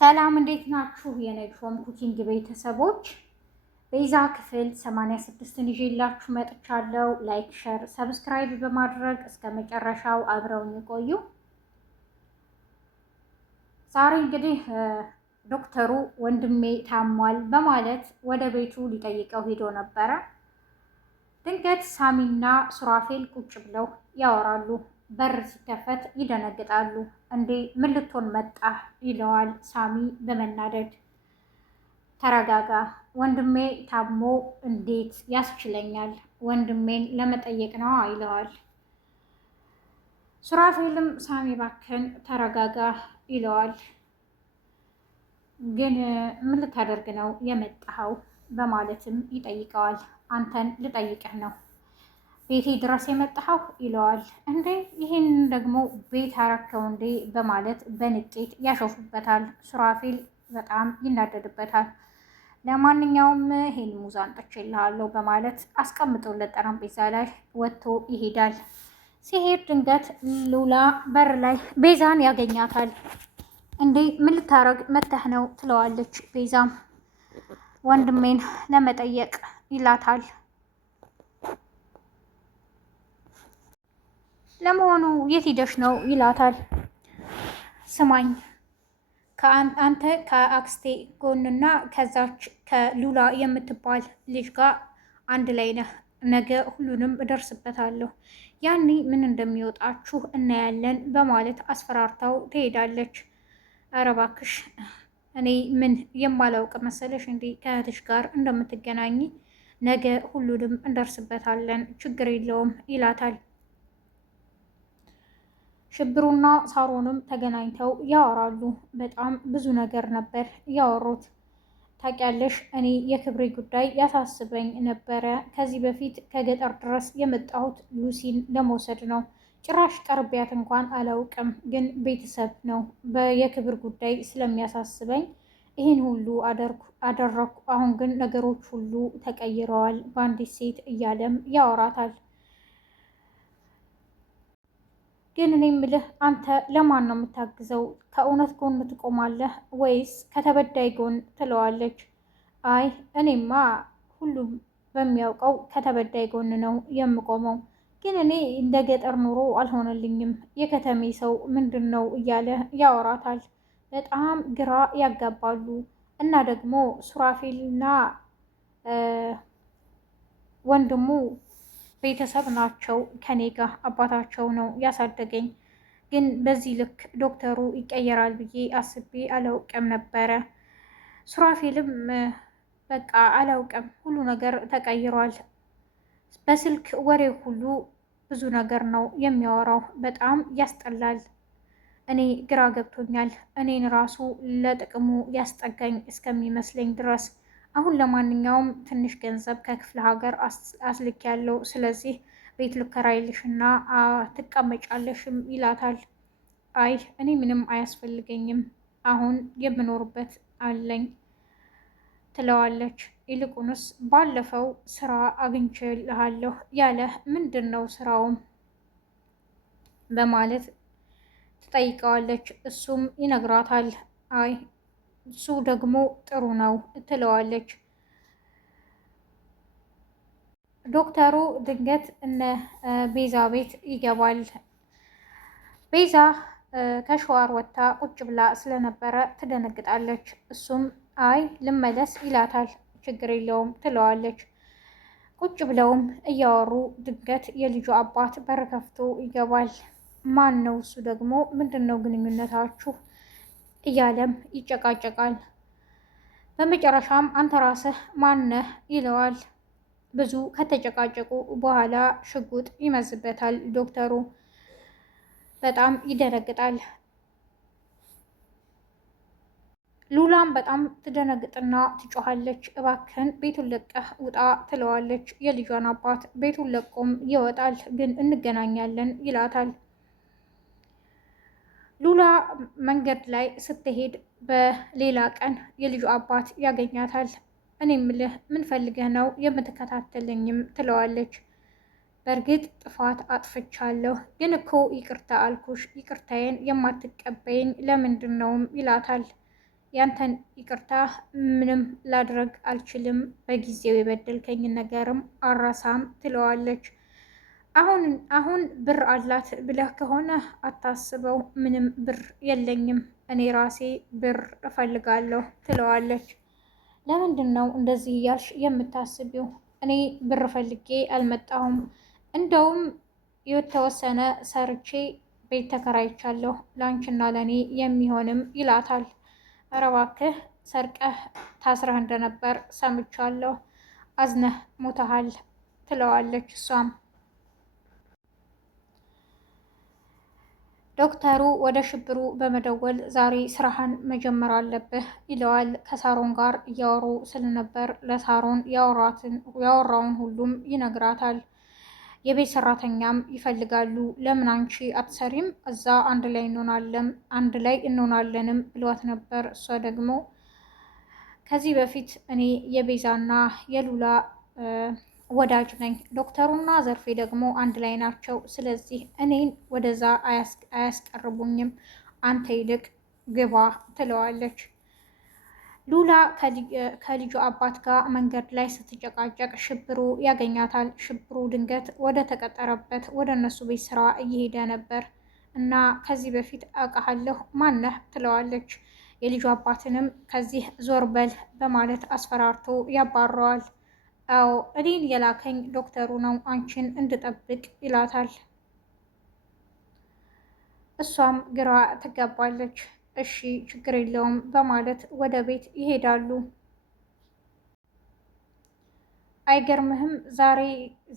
ሰላም እንዴት ናችሁ? የነጅሆም ኩኪንግ ቤተሰቦች ቤዛ ክፍል 86ን ይዤላችሁ መጥቻለሁ። ላይክ፣ ሸር፣ ሰብስክራይብ በማድረግ እስከ መጨረሻው አብረውን ይቆዩ። ዛሬ እንግዲህ ዶክተሩ ወንድሜ ታሟል በማለት ወደ ቤቱ ሊጠይቀው ሄዶ ነበረ። ድንገት ሳሚና ሱራፌል ቁጭ ብለው ያወራሉ። በር ሲከፈት ይደነግጣሉ። እንዴ ምን ልትሆን መጣህ? ይለዋል ሳሚ በመናደድ። ተረጋጋ፣ ወንድሜ ታሞ እንዴት ያስችለኛል? ወንድሜን ለመጠየቅ ነው ይለዋል። ሱራፌልም ሳሚ ባክን ተረጋጋ ይለዋል። ግን ምን ልታደርግ ነው የመጣኸው? በማለትም ይጠይቀዋል። አንተን ልጠይቅህ ነው ቤቴ ድረስ የመጣኸው ይለዋል። እንዴ ይህን ደግሞ ቤት አረከው እንዴ? በማለት በንጤት ያሾፉበታል። ሱራፌል በጣም ይናደድበታል። ለማንኛውም ይሄን ሙዝ አንጥቼልሃለሁ በማለት አስቀምጦለት ጠረጴዛ ላይ ወጥቶ ይሄዳል። ሲሄድ ድንገት ሉላ በር ላይ ቤዛን ያገኛታል። እንዴ ምን ልታረግ መተህ ነው ትለዋለች። ቤዛም ወንድሜን ለመጠየቅ ይላታል። ለመሆኑ የት ሂደሽ ነው ይላታል። ስማኝ አንተ ከአክስቴ ጎንና ከዛች ከሉላ የምትባል ልጅ ጋር አንድ ላይ ነህ። ነገ ሁሉንም እደርስበታለሁ። ያኔ ምን እንደሚወጣችሁ እናያለን በማለት አስፈራርታው ትሄዳለች። ኧረ እባክሽ እኔ ምን የማላውቅ መሰለሽ እንዴ ከእህትሽ ጋር እንደምትገናኝ? ነገ ሁሉንም እንደርስበታለን፣ ችግር የለውም ይላታል። ሽብሩና ሳሮንም ተገናኝተው ያወራሉ። በጣም ብዙ ነገር ነበር ያወሩት። ታውቂያለሽ እኔ የክብሬ ጉዳይ ያሳስበኝ ነበረ። ከዚህ በፊት ከገጠር ድረስ የመጣሁት ሉሲን ለመውሰድ ነው። ጭራሽ ቀርቢያት እንኳን አላውቅም፣ ግን ቤተሰብ ነው የክብር ጉዳይ ስለሚያሳስበኝ ይህን ሁሉ አደረኩ። አሁን ግን ነገሮች ሁሉ ተቀይረዋል በአንዲት ሴት እያለም ያወራታል። ግን እኔ ምልህ አንተ ለማን ነው የምታግዘው? ከእውነት ጎን ትቆማለህ ወይስ ከተበዳይ ጎን ትለዋለች። አይ እኔማ ሁሉም በሚያውቀው ከተበዳይ ጎን ነው የምቆመው። ግን እኔ እንደ ገጠር ኑሮ አልሆነልኝም። የከተሜ ሰው ምንድን ነው እያለ ያወራታል። በጣም ግራ ያጋባሉ። እና ደግሞ ሱራፌልና ወንድሙ ቤተሰብ ናቸው ከኔ ጋር። አባታቸው ነው ያሳደገኝ። ግን በዚህ ልክ ዶክተሩ ይቀየራል ብዬ አስቤ አላውቅም ነበረ። ሱራፌልም በቃ አላውቅም፣ ሁሉ ነገር ተቀይሯል። በስልክ ወሬ ሁሉ ብዙ ነገር ነው የሚያወራው። በጣም ያስጠላል። እኔ ግራ ገብቶኛል። እኔን ራሱ ለጥቅሙ ያስጠጋኝ እስከሚመስለኝ ድረስ። አሁን ለማንኛውም ትንሽ ገንዘብ ከክፍለ ሀገር አስልክ ያለው፣ ስለዚህ ቤት ልከራይልሽና ትቀመጫለሽም ይላታል። አይ እኔ ምንም አያስፈልገኝም፣ አሁን የምኖርበት አለኝ ትለዋለች። ይልቁንስ ባለፈው ስራ አግኝቼልሃለሁ ያለህ ምንድን ነው ስራውም? በማለት ትጠይቀዋለች። እሱም ይነግራታል። አይ እሱ ደግሞ ጥሩ ነው ትለዋለች። ዶክተሩ ድንገት እነ ቤዛ ቤት ይገባል። ቤዛ ከሸዋር ወጥታ ቁጭ ብላ ስለነበረ ትደነግጣለች። እሱም አይ ልመለስ ይላታል። ችግር የለውም ትለዋለች። ቁጭ ብለውም እያወሩ ድንገት የልጁ አባት በር ከፍቶ ይገባል። ማን ነው እሱ ደግሞ? ምንድን ነው ግንኙነታችሁ? እያለም ይጨቃጨቃል። በመጨረሻም አንተ ራስህ ማነህ ይለዋል። ብዙ ከተጨቃጨቁ በኋላ ሽጉጥ ይመዝበታል ዶክተሩ። በጣም ይደነግጣል። ሉላም በጣም ትደነግጥና ትጮኻለች። እባክህን ቤቱን ለቀህ ውጣ ትለዋለች። የልጇን አባት ቤቱን ለቆም ይወጣል። ግን እንገናኛለን ይላታል። ሉላ መንገድ ላይ ስትሄድ በሌላ ቀን የልጁ አባት ያገኛታል። እኔ ምልህ ምን ፈልገህ ነው የምትከታተለኝም? ትለዋለች። በእርግጥ ጥፋት አጥፍቻለሁ፣ ግን እኮ ይቅርታ አልኩሽ። ይቅርታዬን የማትቀበይኝ ለምንድን ነውም? ይላታል። ያንተን ይቅርታ ምንም ላድረግ አልችልም፣ በጊዜው የበደልከኝን ነገርም አረሳም ትለዋለች። አሁን ብር አላት ብለህ ከሆነ አታስበው፣ ምንም ብር የለኝም፣ እኔ ራሴ ብር እፈልጋለሁ ትለዋለች። ለምንድን ነው እንደዚህ እያልሽ የምታስቢው? እኔ ብር ፈልጌ አልመጣሁም፣ እንደውም የተወሰነ ሰርቼ ቤት ተከራይቻለሁ ለአንቺና ለእኔ የሚሆንም ይላታል። ኧረ እባክህ ሰርቀህ ታስረህ እንደነበር ሰምቻለሁ፣ አዝነህ ሞተሃል ትለዋለች እሷም። ዶክተሩ ወደ ሽብሩ በመደወል ዛሬ ስራህን መጀመር አለብህ ይለዋል። ከሳሮን ጋር እያወሩ ስለነበር ለሳሮን ያወራውን ሁሉም ይነግራታል። የቤት ሰራተኛም ይፈልጋሉ፣ ለምን አንቺ አትሰሪም? እዛ አንድ ላይ እንሆናለንም ብሏት ነበር። እሷ ደግሞ ከዚህ በፊት እኔ የቤዛና የሉላ ወዳጅ ነኝ፣ ዶክተሩና ዘርፌ ደግሞ አንድ ላይ ናቸው፣ ስለዚህ እኔን ወደዛ አያስቀርቡኝም፣ አንተ ይልቅ ግባ ትለዋለች። ሉላ ከልጁ አባት ጋር መንገድ ላይ ስትጨቃጨቅ ሽብሩ ያገኛታል። ሽብሩ ድንገት ወደ ተቀጠረበት ወደ እነሱ ቤት ስራ እየሄደ ነበር እና ከዚህ በፊት አውቃለሁ ማነህ ትለዋለች። የልጁ አባትንም ከዚህ ዞር በል በማለት አስፈራርቶ ያባረዋል። አዎ እኔን የላከኝ ዶክተሩ ነው አንቺን እንድጠብቅ ይላታል። እሷም ግራ ትጋባለች። እሺ ችግር የለውም በማለት ወደ ቤት ይሄዳሉ። አይገርምህም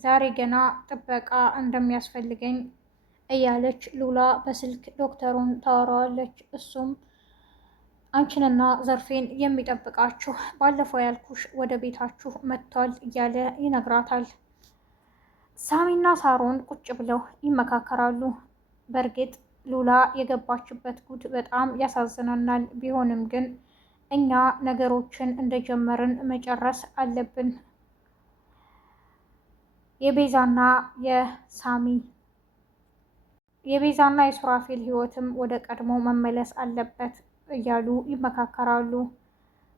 ዛሬ ገና ጥበቃ እንደሚያስፈልገኝ እያለች ሉላ በስልክ ዶክተሩን ታወራዋለች። እሱም አንቺንና ዘርፌን የሚጠብቃችሁ ባለፈው ያልኩሽ ወደ ቤታችሁ መጥቷል እያለ ይነግራታል። ሳሚና ሳሮን ቁጭ ብለው ይመካከራሉ። በእርግጥ ሉላ የገባችበት ጉድ በጣም ያሳዝነናል። ቢሆንም ግን እኛ ነገሮችን እንደጀመርን መጨረስ አለብን። የቤዛና የሱራፌል ህይወትም ወደ ቀድሞ መመለስ አለበት እያሉ ይመካከራሉ።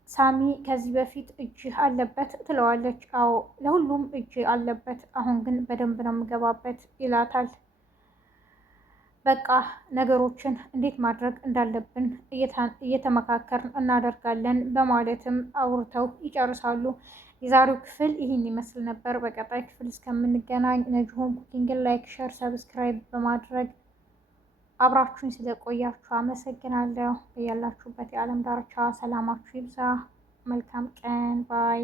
ሳሚ ከዚህ በፊት እጅህ አለበት ትለዋለች። አዎ ለሁሉም እጅ አለበት፣ አሁን ግን በደንብ ነው የምገባበት ይላታል። በቃ ነገሮችን እንዴት ማድረግ እንዳለብን እየተመካከርን እናደርጋለን በማለትም አውርተው ይጨርሳሉ። የዛሬው ክፍል ይህን ይመስል ነበር። በቀጣይ ክፍል እስከምንገናኝ ነጅሆም ኩኪንግን ላይክ፣ ሸር፣ ሰብስክራይብ በማድረግ አብራችሁን ስለቆያችሁ አመሰግናለሁ። በያላችሁበት የዓለም ዳርቻ ሰላማችሁ ይብዛ። መልካም ቀን ባይ